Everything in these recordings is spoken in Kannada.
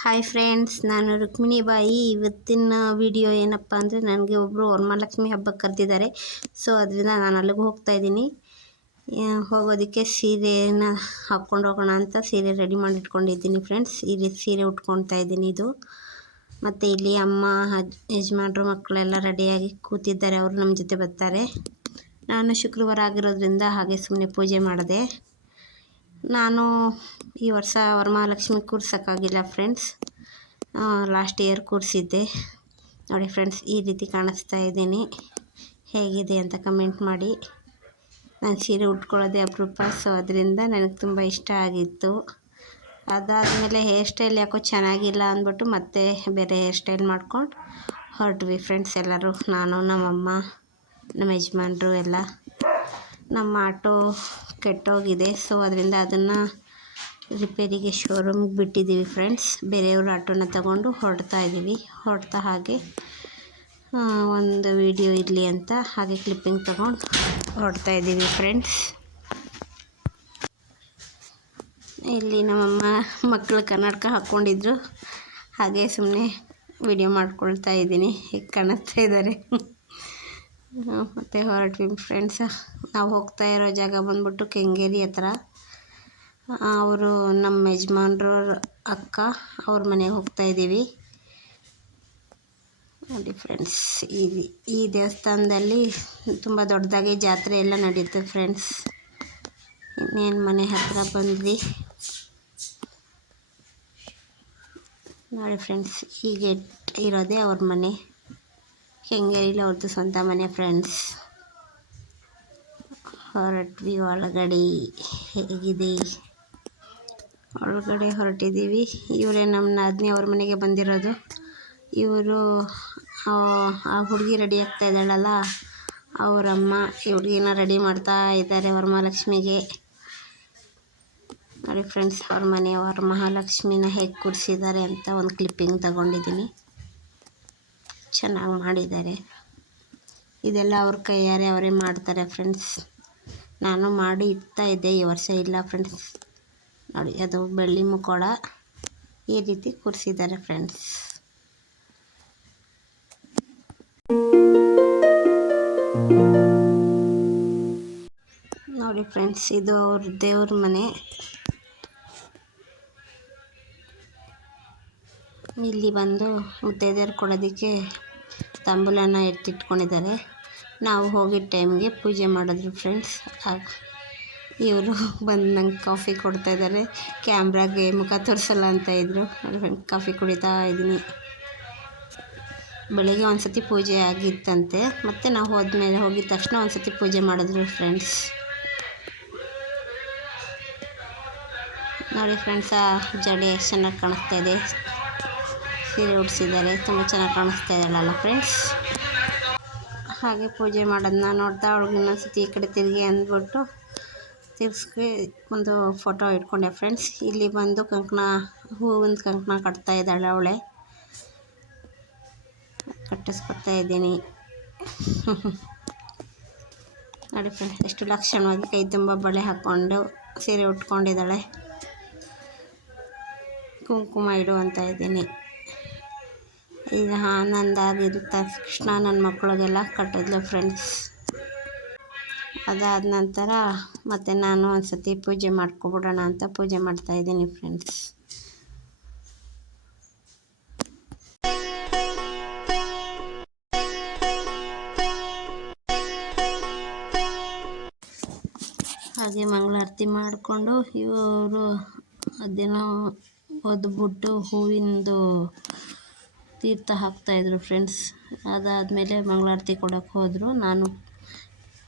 ಹಾಯ್ ಫ್ರೆಂಡ್ಸ್, ನಾನು ರುಕ್ಮಿಣಿ ಬಾಯಿ. ಇವತ್ತಿನ ವಿಡಿಯೋ ಏನಪ್ಪ ಅಂದರೆ, ನನಗೆ ಒಬ್ಬರು ವರಮಹಾಲಕ್ಷ್ಮಿ ಹಬ್ಬಕ್ಕೆ ಕರೆದಿದ್ದಾರೆ. ಸೊ ಅದರಿಂದ ನಾನು ಅಲ್ಲಿಗೆ ಹೋಗ್ತಾ ಇದ್ದೀನಿ. ಹೋಗೋದಕ್ಕೆ ಸೀರೆನ ಹಾಕ್ಕೊಂಡು ಹೋಗೋಣ ಅಂತ ಸೀರೆ ರೆಡಿ ಮಾಡಿ ಇಟ್ಕೊಂಡಿದ್ದೀನಿ ಫ್ರೆಂಡ್ಸ್. ಈ ರೀತಿ ಸೀರೆ ಉಟ್ಕೊಳ್ತಾ ಇದ್ದೀನಿ ಇದು. ಮತ್ತು ಇಲ್ಲಿ ಅಮ್ಮ, ಯಜಮಾನ್ರು, ಮಕ್ಕಳೆಲ್ಲ ರೆಡಿಯಾಗಿ ಕೂತಿದ್ದಾರೆ. ಅವರು ನಮ್ಮ ಜೊತೆ ಬರ್ತಾರೆ. ನಾನು ಶುಕ್ರವಾರ ಆಗಿರೋದ್ರಿಂದ ಹಾಗೆ ಸುಮ್ಮನೆ ಪೂಜೆ ಮಾಡಿದೆ. ನಾನು ಈ ವರ್ಷ ವರಮಹಾಲಕ್ಷ್ಮಿ ಕೂರ್ಸೋಕ್ಕಾಗಿಲ್ಲ ಫ್ರೆಂಡ್ಸ್. ಲಾಸ್ಟ್ ಇಯರ್ ಕೂರಿಸಿದ್ದೆ. ನೋಡಿ ಫ್ರೆಂಡ್ಸ್, ಈ ರೀತಿ ಕಾಣಿಸ್ತಾ ಇದ್ದೀನಿ. ಹೇಗಿದೆ ಅಂತ ಕಮೆಂಟ್ ಮಾಡಿ. ನಾನು ಸೀರೆ ಉಟ್ಕೊಳ್ಳೋದೇ ಅಪರೂಪ, ಸೊ ಅದರಿಂದ ನನಗೆ ತುಂಬ ಇಷ್ಟ ಆಗಿತ್ತು. ಅದಾದಮೇಲೆ ಹೇರ್ ಸ್ಟೈಲ್ ಯಾಕೋ ಚೆನ್ನಾಗಿಲ್ಲ ಅಂದ್ಬಿಟ್ಟು ಮತ್ತೆ ಬೇರೆ ಹೇರ್ ಸ್ಟೈಲ್ ಮಾಡ್ಕೊಂಡು ಹೊರಟ್ವಿ ಫ್ರೆಂಡ್ಸ್ ಎಲ್ಲರೂ. ನಾನು, ನಮ್ಮಮ್ಮ, ನಮ್ಮ ಯಜಮಾನ್ರು ಎಲ್ಲ. ನಮ್ಮ ಆಟೋ ಕೆಟ್ಟೋಗಿದೆ, ಸೊ ಅದರಿಂದ ಅದನ್ನು ರಿಪೇರಿಗೆ ಶೋರೂಮ್ಗೆ ಬಿಟ್ಟಿದ್ದೀವಿ ಫ್ರೆಂಡ್ಸ್. ಬೇರೆಯವ್ರ ಆಟೋನ ತಗೊಂಡು ಹೊರಡ್ತಾ ಹಾಗೆ ಒಂದು ವಿಡಿಯೋ ಇರಲಿ ಅಂತ ಹಾಗೆ ಕ್ಲಿಪ್ಪಿಂಗ್ ತಗೊಂಡು ಹೊರಡ್ತಾ ಇದ್ದೀವಿ ಫ್ರೆಂಡ್ಸ್. ಇಲ್ಲಿ ನಮ್ಮಮ್ಮ ಮಕ್ಕಳು ಕನ್ನಡಕ ಹಾಕ್ಕೊಂಡಿದ್ರು, ಹಾಗೆ ಸುಮ್ಮನೆ ವಿಡಿಯೋ ಮಾಡ್ಕೊಳ್ತಾ ಇದ್ದೀನಿ. ಹೇಗೆ ಕಾಣಿಸ್ತಾ ಇದ್ದಾರೆ. ಮತ್ತು ಹೊರಟ್ವಿ ಫ್ರೆಂಡ್ಸ್. ನಾವು ಹೋಗ್ತಾ ಇರೋ ಜಾಗ ಬಂದ್ಬಿಟ್ಟು ಕೆಂಗೇರಿ ಹತ್ರ. ಅವರು ನಮ್ಮ ಯಜಮಾನ್ರ ಅಕ್ಕ, ಅವ್ರ ಮನೆಗೆ ಹೋಗ್ತಾ ಇದ್ದೀವಿ. ನೋಡಿ ಫ್ರೆಂಡ್ಸ್, ಈ ದೇವಸ್ಥಾನದಲ್ಲಿ ತುಂಬ ದೊಡ್ಡದಾಗಿ ಜಾತ್ರೆ ಎಲ್ಲ ನಡೆಯುತ್ತೆ ಫ್ರೆಂಡ್ಸ್. ಇನ್ನೇನು ಮನೆ ಹತ್ರ ಬಂದ್ವಿ. ನೋಡಿ ಫ್ರೆಂಡ್ಸ್, ಹೀಗೆ ಇರೋದೇ ಅವ್ರ ಮನೆ. ಕೆಂಗೇರಿಲಿ ಅವ್ರದ್ದು ಸ್ವಂತ ಮನೆ ಫ್ರೆಂಡ್ಸ್. ಹೊರಟ್ವಿ ಒಳಗಡೆ. ಹೇಗಿದೆ? ಒಳಗಡೆ ಹೊರಟಿದ್ದೀವಿ. ಇವರೇ ನಮ್ಮ ನಾದಿನಿ ಅವ್ರ ಮನೆಗೆ ಬಂದಿರೋದು. ಇವರು ಆ ಹುಡುಗಿ ರೆಡಿ ಆಗ್ತಾ ಇದ್ದಾಳಲ್ಲ, ಅವರಮ್ಮ ಈ ಹುಡುಗಿನ ರೆಡಿ ಮಾಡ್ತಾ ಇದ್ದಾರೆ ವರಮಹಾಲಕ್ಷ್ಮಿಗೆ. ನೋಡಿ ಫ್ರೆಂಡ್ಸ್, ಅವ್ರ ಮನೆ ವರಮಹಾಲಕ್ಷ್ಮಿನ ಹೇಗೆ ಕೂರಿಸಿದ್ದಾರೆ ಅಂತ ಒಂದು ಕ್ಲಿಪ್ಪಿಂಗ್ ತಗೊಂಡಿದ್ದೀನಿ. ಚೆನ್ನಾಗಿ ಮಾಡಿದ್ದಾರೆ. ಇದೆಲ್ಲ ಅವ್ರ ಕೈಯಾರೆ ಅವರೇ ಮಾಡ್ತಾರೆ ಫ್ರೆಂಡ್ಸ್. ನಾನು ಮಾಡಿ ಇಡ್ತಾ ಇದ್ದೆ, ಈ ವರ್ಷ ಇಲ್ಲ ಫ್ರೆಂಡ್ಸ್. ನೋಡಿ, ಅದು ಬೆಳ್ಳಿ ಮುಖೋಡ ಈ ರೀತಿ ಕೂರಿಸಿದ್ದಾರೆ ಫ್ರೆಂಡ್ಸ್. ನೋಡಿ ಫ್ರೆಂಡ್ಸ್, ಇದು ಅವ್ರ ದೇವ್ರ ಮನೆ. ಇಲ್ಲಿ ಬಂದು ಮುತ್ತೈದೆಯರು ಕೊಡೋದಕ್ಕೆ ತಾಂಬೂಲನ ಎತ್ತಿಟ್ಕೊಂಡಿದ್ದಾರೆ. ನಾವು ಹೋಗಿದ್ದ ಟೈಮ್ಗೆ ಪೂಜೆ ಮಾಡಿದ್ರು ಫ್ರೆಂಡ್ಸ್. ಇವರು ಬಂದು ನಂಗೆ ಕಾಫಿ ಕೊಡ್ತಾಯಿದ್ದಾರೆ. ಕ್ಯಾಮ್ರಾಗೆ ಮುಖ ತೋರಿಸಲ್ಲ ಅಂತ ಇದ್ದರು. ಕಾಫಿ ಕುಡಿತಾ ಇದ್ದೀನಿ. ಬೆಳಿಗ್ಗೆ ಒಂದು ಸತಿ ಪೂಜೆ ಆಗಿತ್ತಂತೆ, ಮತ್ತು ನಾವು ಹೋಗಿದ ತಕ್ಷಣ ಒಂದು ಸತಿ ಪೂಜೆ ಮಾಡಿದ್ರು ಫ್ರೆಂಡ್ಸ್. ನೋಡಿ ಫ್ರೆಂಡ್ಸ್, ಆ ಜಡೆ ಎಷ್ಟು ಚೆನ್ನಾಗಿ ಕಾಣಿಸ್ತಾ ಇದೆ. ಸೀರೆ ಉಡಿಸಿದ್ದಾರೆ, ತುಂಬ ಚೆನ್ನಾಗಿ ಕಾಣಿಸ್ತಾ ಇದ್ದಾಳಲ್ಲ ಫ್ರೆಂಡ್ಸ್. ಹಾಗೆ ಪೂಜೆ ಮಾಡೋದನ್ನ ನೋಡ್ತಾ ಅವಳಿಗೆ ಇನ್ನೊಂದು ಸತಿ ಈ ಕಡೆ ತಿರುಗಿ ಅಂದ್ಬಿಟ್ಟು ತಿರ್ಗಿಸಿ ಒಂದು ಫೋಟೋ ಇಟ್ಕೊಂಡೆ ಫ್ರೆಂಡ್ಸ್. ಇಲ್ಲಿ ಬಂದು ಹೂವಿನ ಕಂಕಣ ಕಟ್ತಾ ಇದ್ದಾಳೆ. ಅವಳೆ ಕಟ್ಟಿಸ್ಕೊತಾ ಇದ್ದೀನಿ. ನೋಡಿ ಫ್ರೆಂಡ್ಸ್, ಎಷ್ಟು ಲಕ್ಷಣವಾಗಿ ಕೈ ತುಂಬ ಬಳೆ ಹಾಕ್ಕೊಂಡು ಸೀರೆ ಉಟ್ಕೊಂಡಿದ್ದಾಳೆ. ಕುಂಕುಮ ಇಡು ಅಂತ ಇದ್ದೀನಿ. ಈಗ ನಂದಾಗಿದ್ದ ತಕ್ಷಣ ನನ್ನ ಮಕ್ಕಳಿಗೆಲ್ಲ ಕಟ್ಟಿದ್ಲು ಫ್ರೆಂಡ್ಸ್. ಅದಾದ ನಂತರ ಮತ್ತು ನಾನು ಒಂದು ಸತಿ ಪೂಜೆ ಮಾಡ್ಕೊಬಿಡೋಣ ಅಂತ ಪೂಜೆ ಮಾಡ್ತಾಯಿದ್ದೀನಿ ಫ್ರೆಂಡ್ಸ್. ಹಾಗೆ ಮಂಗಳಾರತಿ ಮಾಡಿಕೊಂಡು ಇವರು ಅದೇನೋ ಒದ್ಬಿಟ್ಟು ಹೂವಿಂದು ತೀರ್ಥ ಹಾಕ್ತಾಯಿದ್ರು ಫ್ರೆಂಡ್ಸ್. ಅದಾದಮೇಲೆ ಮಂಗಳಾರತಿ ಕೊಡೋಕ್ಕೆ ಹೋದರು. ನಾನು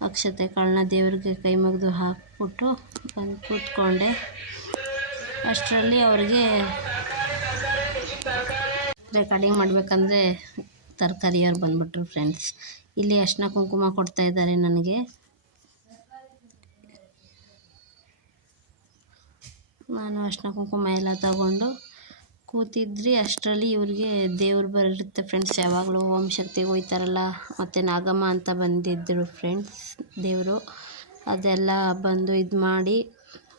ಅಕ್ಷತೆ ಕಾಳನ್ನ ದೇವ್ರಿಗೆ ಕೈ ಮುಗಿದು ಹಾಕ್ಬಿಟ್ಟು ಬಂದು ಕೂತ್ಕೊಂಡೆ. ಅಷ್ಟರಲ್ಲಿ ಅವ್ರಿಗೆ ರೆಕಾರ್ಡಿಂಗ್ ಮಾಡಬೇಕಂದ್ರೆ ತರಕಾರಿಯವ್ರು ಬಂದ್ಬಿಟ್ರು ಫ್ರೆಂಡ್ಸ್. ಇಲ್ಲಿ ಅರ್ಶಿನ ಕುಂಕುಮ ಕೊಡ್ತಾಯಿದ್ದಾರೆ ನನಗೆ. ನಾನು ಅರ್ಶಿನ ಕುಂಕುಮ ಎಲ್ಲ ತಗೊಂಡು ಕೂತಿದ್ರಿ. ಅಷ್ಟರಲ್ಲಿ ಇವ್ರಿಗೆ ದೇವ್ರು ಬರುತ್ತೆ ಫ್ರೆಂಡ್ಸ್. ಯಾವಾಗಲೂ ಓಂ ಶಕ್ತಿಗೆ ಹೋಗ್ತಾರಲ್ಲ, ಮತ್ತು ನಾಗಮ್ಮ ಅಂತ ಬಂದಿದ್ದರು ಫ್ರೆಂಡ್ಸ್ ದೇವರು. ಅದೆಲ್ಲ ಬಂದು ಇದು ಮಾಡಿ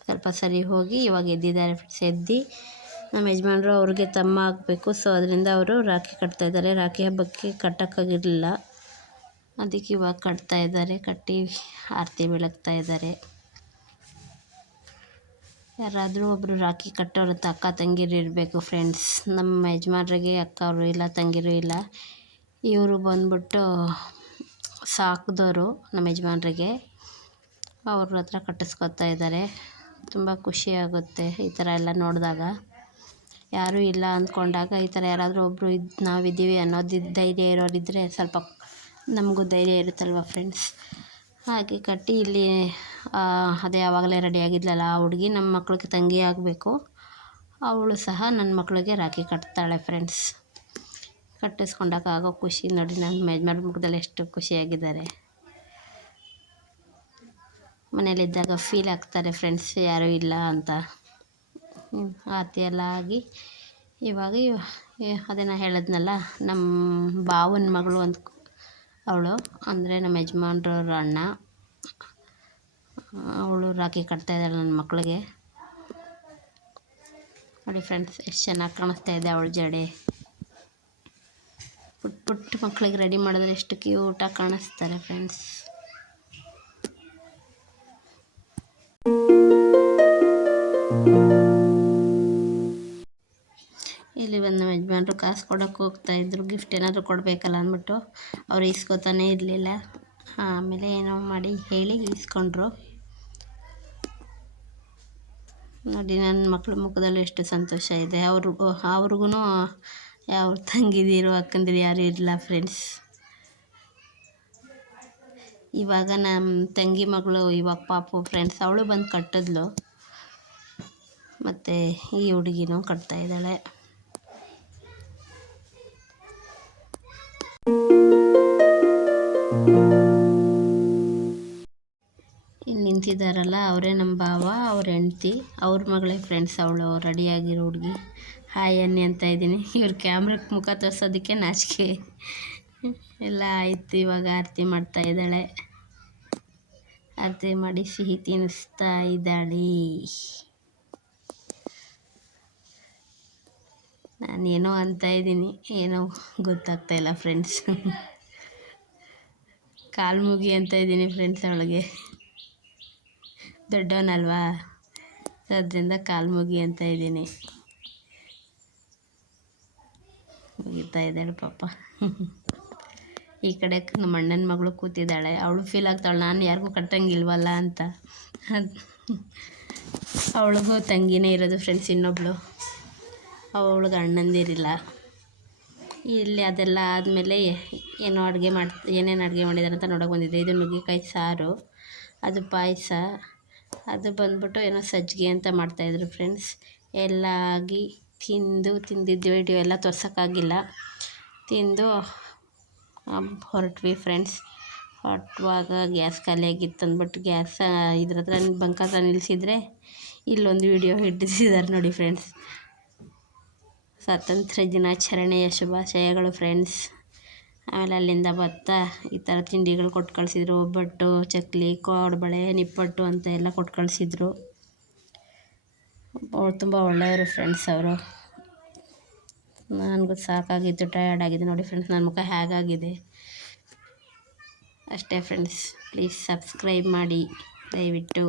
ಸ್ವಲ್ಪ ಸರಿ ಹೋಗಿ ಇವಾಗ ಎದ್ದಿದ್ದಾರೆ ಫ್ರೆಂಡ್ಸ್. ನಮ್ಮ ಯಜಮಾನರು ಅವ್ರಿಗೆ ತಮ್ಮ ಆಗಬೇಕು. ಸೊ ಅದರಿಂದ ಅವರು ರಾಖಿ ಕಟ್ತಾಯಿದ್ದಾರೆ. ರಾಖಿ ಹಬ್ಬಕ್ಕೆ ಕಟ್ಟೋಕ್ಕಾಗಿರಲಿಲ್ಲ, ಅದಕ್ಕೆ ಇವಾಗ ಕಟ್ತಾಯಿದ್ದಾರೆ. ಕಟ್ಟಿ ಆರತಿ ಬೆಳಗ್ತಾ ಇದ್ದಾರೆ. ಯಾರಾದರೂ ಒಬ್ಬರು ರಾಖಿ ಕಟ್ಟೋರು ಅಕ್ಕ ತಂಗಿರು ಇರಬೇಕು ಫ್ರೆಂಡ್ಸ್. ನಮ್ಮ ಯಜಮಾನ್ರಿಗೆ ಅಕ್ಕವರು ಇಲ್ಲ, ತಂಗಿರು ಇಲ್ಲ. ಇವರು ಬಂದ್ಬಿಟ್ಟು ಸಾಕಿದವರು ನಮ್ಮ ಯಜಮಾನ್ರಿಗೆ. ಅವ್ರ ಹತ್ರ ಕಟ್ಟಿಸ್ಕೊತಾ ಇದ್ದಾರೆ. ತುಂಬ ಖುಷಿಯಾಗುತ್ತೆ ಈ ಥರ ಎಲ್ಲ ನೋಡಿದಾಗ. ಯಾರೂ ಇಲ್ಲ ಅಂದ್ಕೊಂಡಾಗ ಈ ಥರ ಯಾರಾದರೂ ಒಬ್ಬರು ನಾವಿದ್ದೀವಿ ಅನ್ನೋದು ಧೈರ್ಯ ಇರೋರಿದ್ದರೆ ಸ್ವಲ್ಪ ನಮಗೂ ಧೈರ್ಯ ಇರುತ್ತಲ್ವ ಫ್ರೆಂಡ್ಸ್. ಹಾಗೆ ಕಟ್ಟಿ ಇಲ್ಲಿ ಅದೇ ಆವಾಗಲೇ ರೆಡಿಯಾಗಿದ್ಲಲ್ಲ ಆ ಹುಡುಗಿ ನಮ್ಮ ಮಕ್ಳಿಗೆ ತಂಗಿ ಆಗಬೇಕು. ಅವಳು ಸಹ ನನ್ನ ಮಕ್ಕಳಿಗೆ ರಾಖಿ ಕಟ್ತಾಳೆ ಫ್ರೆಂಡ್ಸ್. ಕಟ್ಟಿಸ್ಕೊಂಡಾಗ ಆಗೋ ಖುಷಿ ನೋಡಿ, ನನ್ನ ಯಜಮಾನ್ರ ಮುಖದಲ್ಲಿ ಎಷ್ಟು ಖುಷಿಯಾಗಿದ್ದಾರೆ. ಮನೇಲಿದ್ದಾಗ ಫೀಲ್ ಆಗ್ತಾರೆ ಫ್ರೆಂಡ್ಸ್, ಯಾರೂ ಇಲ್ಲ ಅಂತ. ಆರತಿ ಎಲ್ಲ ಆಗಿ ಇವಾಗ ಅದೇ ನಾನು ಹೇಳಿದ್ನಲ್ಲ, ನಮ್ಮ ಭಾವನ ಮಗಳು ಅಂತ ಅವಳು, ಅಂದರೆ ನಮ್ಮ ಯಜಮಾನ್ರವ್ರ ಅಣ್ಣ, ಅವಳು ರಾಖಿ ಕಟ್ತಾ ಇದ್ದಾಳೆ ನನ್ನ ಮಕ್ಕಳಿಗೆ. ನೋಡಿ ಫ್ರೆಂಡ್ಸ್, ಎಷ್ಟು ಚೆನ್ನಾಗಿ ಕಾಣಿಸ್ತಾ ಇದೆ ಅವಳ ಜಡೆ. ಪುಟ್ಟ ಮಕ್ಕಳಿಗೆ ರೆಡಿ ಮಾಡಿದ್ರೆ ಎಷ್ಟು ಕ್ಯೂಟಾಗಿ ಕಾಣಿಸ್ತಾರೆ ಫ್ರೆಂಡ್ಸ್. ಇಲ್ಲಿ ಬಂದು ನಮ್ಮ ಯಜಮಾನ್ರು ಕಾಸು ಕೊಡೋಕ್ಕೆ ಹೋಗ್ತಾಯಿದ್ರು. ಗಿಫ್ಟ್ ಏನಾದರೂ ಕೊಡಬೇಕಲ್ಲ ಅಂದ್ಬಿಟ್ಟು ಅವ್ರು ಇಸ್ಕೊತಾನೇ ಇರಲಿಲ್ಲ. ಆಮೇಲೆ ಏನೋ ಮಾಡಿ ಹೇಳಿ ಇಸ್ಕೊಂಡ್ರು. ನೋಡಿ ನನ್ನ ಮಕ್ಕಳ ಮುಖದಲ್ಲಿ ಎಷ್ಟು ಸಂತೋಷ ಇದೆ. ಅವ್ರಿಗೂ ಯಾವ ತಂಗಿದಿರು ಅಕ್ಕಂದಿರು ಯಾರೂ ಇರಲಿಲ್ಲ ಫ್ರೆಂಡ್ಸ್. ಇವಾಗ ನಮ್ಮ ತಂಗಿ ಮಗಳು ಇವಾಗ ಪಾಪು ಫ್ರೆಂಡ್ಸ್, ಅವಳು ಬಂದು ಕಟ್ಟಿದ್ಲು. ಮತ್ತು ಈ ಹುಡುಗಿನೂ ಕಟ್ತಾಯಿದ್ದಾಳೆ. ಇಲ್ಲಿ ನಿಂತಿದ್ದಾರಲ್ಲ ಅವರೇ ನಮ್ಮ ಭಾವ, ಅವ್ರ ಹೆಂಡ್ತಿ, ಅವ್ರ ಮಗಳೇ ಫ್ರೆಂಡ್ಸ್. ಅವಳು ರೆಡಿಯಾಗಿರೋ ಹುಡುಗಿ. ಹಾಯ್ ಅನ್ನಿ ಅಂತ ಇದ್ದೀನಿ. ಇವ್ರ ಕ್ಯಾಮ್ರಕ್ಕೆ ಮುಖ ತೋರಿಸೋದಕ್ಕೆ ನಾಚಿಕೆ. ಎಲ್ಲ ಆಯಿತು. ಇವಾಗ ಆರತಿ ಮಾಡ್ತಾ ಇದ್ದಾಳೆ. ಆರತಿ ಮಾಡಿ ಸಿಹಿ ತಿನ್ನಿಸ್ತಾ ಇದ್ದಾಳೆ. ನಾನೇನೋ ಅಂತ ಇದ್ದೀನಿ, ಏನೋ ಗೊತ್ತಾಗ್ತಾಯಿಲ್ಲ ಫ್ರೆಂಡ್ಸ್. ಕಾಲು ಮುಗಿ ಅಂತ ಇದ್ದೀನಿ ಫ್ರೆಂಡ್ಸ್. ಅವಳಿಗೆ ದೊಡ್ಡವನಲ್ವಾ, ಅದರಿಂದ ಕಾಲು ಮುಗಿ ಅಂತ ಇದ್ದೀನಿ. ಮುಗಿತಾ ಇದ್ದಾಳೆ ಪಾಪ. ಈ ಕಡೆ ನಮ್ಮ ಅಣ್ಣನ ಮಗಳು ಕೂತಿದ್ದಾಳೆ. ಅವಳು ಫೀಲ್ ಆಗ್ತಾಳೆ, ನಾನು ಯಾರಿಗೂ ಕಟ್ಟಂಗಿಲ್ವಲ್ಲ ಅಂತ. ಅವಳಿಗೂ ತಂಗಿನೇ ಇರೋದು ಫ್ರೆಂಡ್ಸ್, ಇನ್ನೊಬ್ಳು. ಅವಳಿಗೆ ಅಣ್ಣಂದಿರಿಲ್ಲ. ಇಲ್ಲಿ ಅದೆಲ್ಲ ಆದಮೇಲೆ ಏನೇನು ಅಡುಗೆ ಮಾಡಿದ್ದಾರೆ ಅಂತ ನೋಡೋಕೆ ಬಂದಿದ್ದೆ. ಇದು ನುಗ್ಗೆಕಾಯಿ ಸಾರು, ಅದು ಪಾಯಸ, ಅದು ಬಂದ್ಬಿಟ್ಟು ಏನೋ ಸಜ್ಜಿಗೆ ಅಂತ ಮಾಡ್ತಾಯಿದ್ರು ಫ್ರೆಂಡ್ಸ್. ಎಲ್ಲ ಆಗಿ ತಿಂದಿದ್ದು ವಿಡಿಯೋ ಎಲ್ಲ ತೋರ್ಸೋಕ್ಕಾಗಿಲ್ಲ. ತಿಂದು ಹೊರಟ್ವಿ ಫ್ರೆಂಡ್ಸ್. ಹೊರಟುವಾಗ ಗ್ಯಾಸ್ ಖಾಲಿಯಾಗಿತ್ತು ಅಂದ್ಬಿಟ್ಟು ಇದ್ರ ಹತ್ರ ಬಂಕ್ ಹತ್ರ ನಿಲ್ಲಿಸಿದ್ರೆ ಇಲ್ಲೊಂದು ವಿಡಿಯೋ ಹಿಡಿಸಿದ್ದಾರೆ ನೋಡಿ ಫ್ರೆಂಡ್ಸ್. ಸ್ವಾತಂತ್ರ್ಯ ದಿನಾಚರಣೆಯ ಶುಭಾಶಯಗಳು ಫ್ರೆಂಡ್ಸ್. ಆಮೇಲೆ ಅಲ್ಲಿಂದ ಬರ್ತಾ ಈ ಥರ ತಿಂಡಿಗಳು ಕೊಟ್ಟು ಕಳಿಸಿದ್ರು. ಒಬ್ಬಟ್ಟು, ಚಕ್ಲಿ, ಕೋಡ್ಬಳೆ, ನಿಪ್ಪಟ್ಟು ಅಂತ ಎಲ್ಲ ಕೊಟ್ಟು ಕಳಿಸಿದ್ರು. ಅವ್ರು ತುಂಬ ಒಳ್ಳೆಯವರು ಫ್ರೆಂಡ್ಸ್ ಅವರು. ನನಗೂ ಸಾಕಾಗಿತ್ತು, ಟಯರ್ಡ್ ಆಗಿದೆ ನೋಡಿ ಫ್ರೆಂಡ್ಸ್. ನನ್ನ ಮುಖ ಹೇಗಾಗಿದೆ ಅಷ್ಟೇ ಫ್ರೆಂಡ್ಸ್. ಪ್ಲೀಸ್ ಸಬ್ಸ್ಕ್ರೈಬ್ ಮಾಡಿ ದಯವಿಟ್ಟು.